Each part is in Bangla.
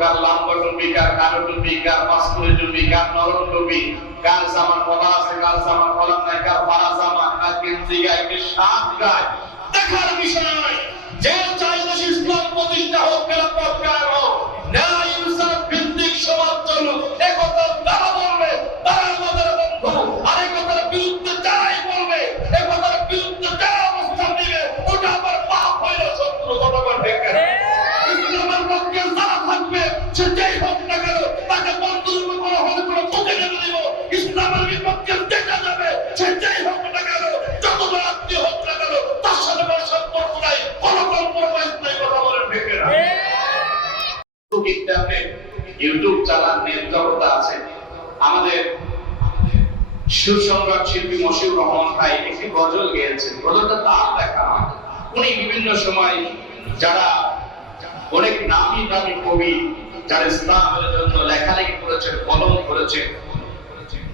কার লম্বা টুপি, কার কালো টুপি, কার পাঁচকুড়ি টুপি, কার নরম টুপি, কার সামান কলা আছে, কার সামান কলা নাই, কার পাড়া সামান গায় কি সাত গায়। দেখার বিষয় সুসম্রাট শিল্পী মশিউর রহমান ভাই একটি গজল গেয়েছেন। গজলটা তার নয়। উনি বিভিন্ন সময় যারা অনেক নামি দামি কবি, যারা ইসলামের জন্য লেখালেখি করেছেন, কলম করেছেন,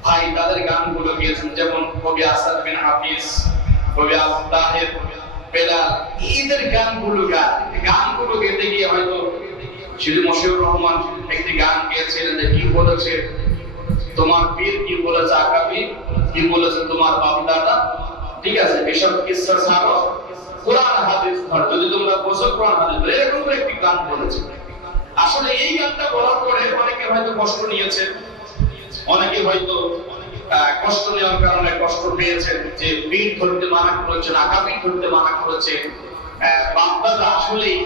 ভাই তাদের গানগুলো গিয়েছেন। যেমন কবি আসাদ বিন হাফিজ, কবি আবু তাহের, বেলাল, এদের গানগুলো গান গানগুলো গেতে গিয়ে হয়তো শুধু মশিউর রহমান একটি গান গেয়েছিলেন যে কি বলেছে? তোমার পীর কি বলেছে আকাবি কি বলেছে তোমার বাপ দাদা ঠিক আছে, এসব কিসসা ছাড়ো কোরআন হাদিস ধর, যদি তোমরা বোঝো কোরআন হাদিস এরকম একটি গান বলেছে। আসলে এই গানটা বলার পরে অনেকে হয়তো কষ্ট নিয়েছে। অনেকে হয়তো কষ্ট নেওয়ার কারণে কষ্ট পেয়েছেন যে পীর ধরতে মানা করেছেন আকাবি ধরতে মানা করেছে। বাপ দাদা আসলেই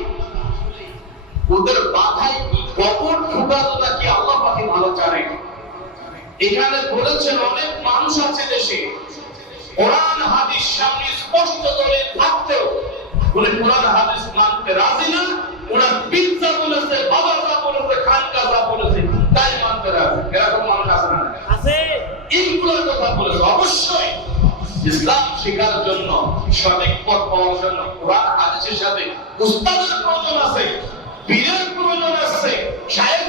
ওদের বাধায় কবর ঢুকাতো নাকি আল্লাহ পাখি ভালো জানে এখানে বলেছেন অনেক মানুষ আছে দেশে। কোরআন হাদিস সামনে স্পষ্ট দলে থাকতেও উনি কোরআন হাদিস মানতে রাজি না ওনার পিজ্জা বলেছে বাবা যা বলেছে খানকা যা বলেছে তাই মানতে রাজি। এরকম মানুষ আছে না? আছে। এইগুলোর কথা বলেছে। অবশ্যই ইসলাম শেখার জন্য সঠিক পথ পাওয়ার জন্য কোরআন হাদিসের সাথে উস্তাদের প্রয়োজন আছে পীরের প্রয়োজন আছে শায়েখদের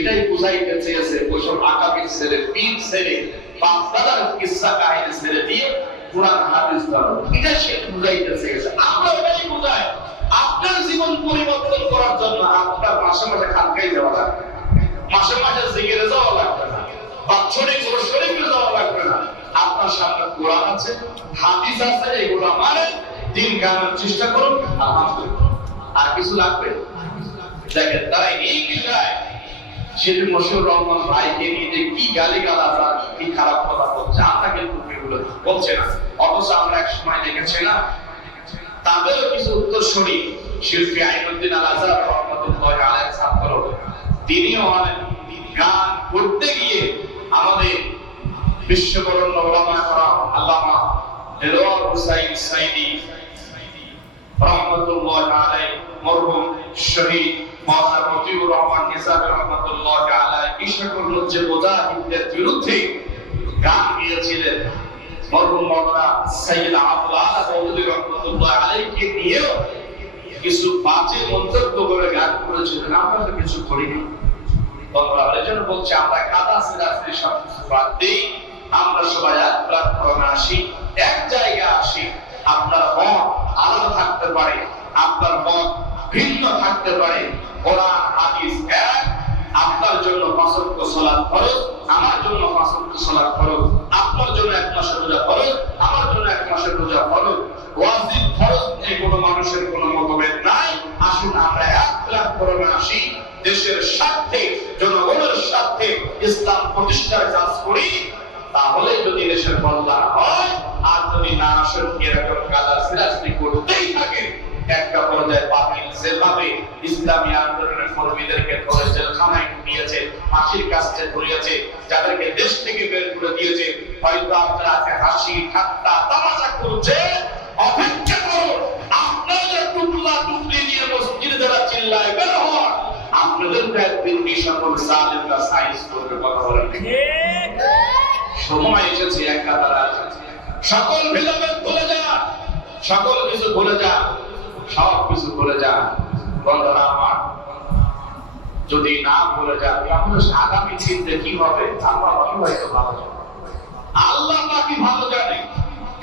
সেটাই বুঝাইতে চেয়েছে ওইসব আকাবির ছেড়ে পীর ছেড়ে বাপদাদার কিসসা কাহিনী দিয়ে কোরআন, হাদিস ধরো এটা সে বুঝাইতে চেয়েছে। আমরা বুঝাই। আপনার জীবন পরিবর্তন করার জন্য আপনার মাসে মাসে যাওয়া লাগবে মাসে মাসে জিগিরে যাওয়া লাগবে না। যাওয়া লাগবে না। আপনার সামনে কোরআন আছে, হাদিস আছে, এগুলো মানে দিন গানের চেষ্টা করুন আর কিছু লাগবে? দেখেন, তারা এই সেদিন মশিউর রহমান ভাইকে নিয়ে যে কি গালি গালাজ আর কি খারাপ কথা বলছে, আমরা কিন্তু এগুলো বলছে না। অথচ আমরা এক সময় দেখেছি না তাদেরও কিছু উত্তরসূরি শিল্পী আইনুদ্দিন আল আজহার রহমতুল্লাহ আলাইহির ছাত্র তিনিও অনেক গান করতে গিয়ে আমাদের বিশ্ববরণ্য ওলামা করা আল্লামা দেলোয়ার হুসাইন সাইদি রহমতুল্লাহ আলাইহি মরহুম শহীদ মাওলানা মতিউর রহমান নিসাব রহমতুল্লাহ আলাইহি সকল হচ্ছে মুজাহিদদের বিরুদ্ধে গান গিয়েছিলেন। মরহুম মাওলানা সাইয়্যিদ আব্দুল আলা মওদুদি রহমতুল্লাহ আলাইহিকে নিয়েও কিছু বাজে মন্তব্য করে গান করেছিলেন। আমরা তো কিছু করিনি তোমরা এই জন্য বলছি, আমরা কাদা সিরাজকে সব বাদ দিই। আমরা সবাই এক প্ল্যাটফর্মে আসি, এক জায়গায় আসি। আপনার মত আলাদা থাকতে পারে। আপনার মত ভিন্ন থাকতে পারে। কোরআন, হাদিস, এক। আপনার জন্য পাঁচক্য সালাত ফরজ, আমার জন্য পাঁচক্য সালাত ফরজ। আপনার জন্য এক মাসের রোজা ফরজ, আমার জন্য এক মাসের রোজা ফরজ। ওয়াজিব ফরজ নিয়ে কোনো মানুষের কোনো মতভেদ নাই। আসুন আমরা এক প্ল্যাটফর্মে আসি। দেশের স্বার্থে, জনগণের স্বার্থে ইসলাম প্রতিষ্ঠার কাজ করি। তাহলে যদি দেশের কল্যাণ হয়, আর যদি না আসেন এরকম কাদা সিরাজনি করতেই থাকে। ইসলামী আন্দোলনের কর্মীদেরকে ধরে জেলখানায় ঢুকিয়েছে ফাঁসির কাছে ধরিয়েছে যাদেরকে দেশ থেকে বের করে দিয়েছে। হয়তো আপনারা আজকে হাসি, ঠাট্টা, তামাশা করছে, অপেক্ষা করুন। আপনারা যে টুকলা টুকলি নিয়ে মসজিদে যারা চিল্লায় বের হন, আপনাদের একদিন সকল জালেমরা সাইজ করবে কথা বলেন সময় এসেছে সকল ভুলে যা সকল কিছু ভুলে যা সব কিছু ভুলে যা যদি না ভুলে যা তাহলে আগামী চিন্তা কি হবে? আল্লাহ কি হয়তো ভালো জানে। আল্লাহ বাকি ভালো জানে।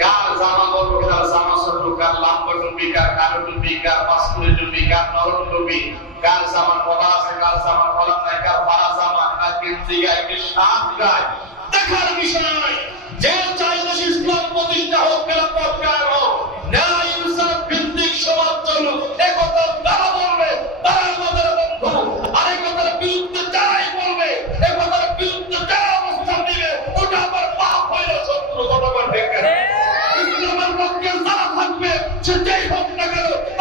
কার জামা বড়, কার জামা ছোট, কার লম্বা টুপি কার কালো টুপি কার পাঁচকুড়ি টুপি কার নরম টুপি কার জামা কলা আছে, কার জামা কলা নাই, কার ফাড়া জামা কার গেঞ্জি গায়ে কি গায়ে দেখার বিষয় যে চাই দেশ ইসলাম প্রতিষ্ঠা হোক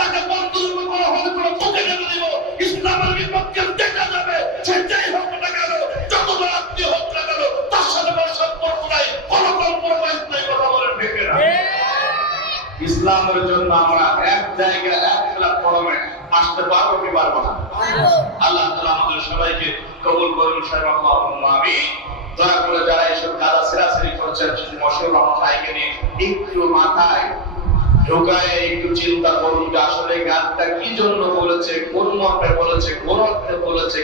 তাকে বন্ধুর উপর হলে কোনো তোকে নেমে দিব ইসলামের বিপক্ষে দেখা যাবে সে যেই হোক না কেন যত আত্মীয় হোক না কেন তার সাথে কোনো সম্পর্ক নাই কোনো কম্প্রোমাইজ নাই কথা বলেন ঢেকে ইসলামের জন্য আমরা এক জায়গায় এক খেলা ফরমে আসতে পারব কি পারব না? আল্লাহ তাআলা আমাদের সবাইকে কবুল করুন সাহেব আমিন। দয়া করে যারা এসব কাদা সিরাসিরি করছেন সেটি মশহুর রহমান ভাইকে নিয়ে একটু মাথায় ঢোকায় একটু চিন্তা করুন যে আসলে গানটা কি জন্য বলেছে, কোন মর্মে বলেছে, কোন অর্থে বলেছে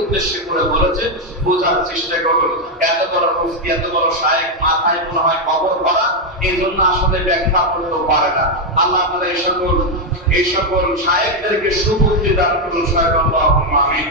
উদ্দেশ্যে করে বলেছে, বোঝার চেষ্টা করুন। এত বড় মুফতি, এত বড় শায়েখ, মাথায় মনে হয় খবর ভরা এই জন্য আসলে ব্যাখ্যা করতে পারে না। আল্লাহ তাআলা এই সকল এই সকল শায়েখদেরকে সুবুদ্ধি দান করুন সাহেব আল্লাহুম্মা আমিন।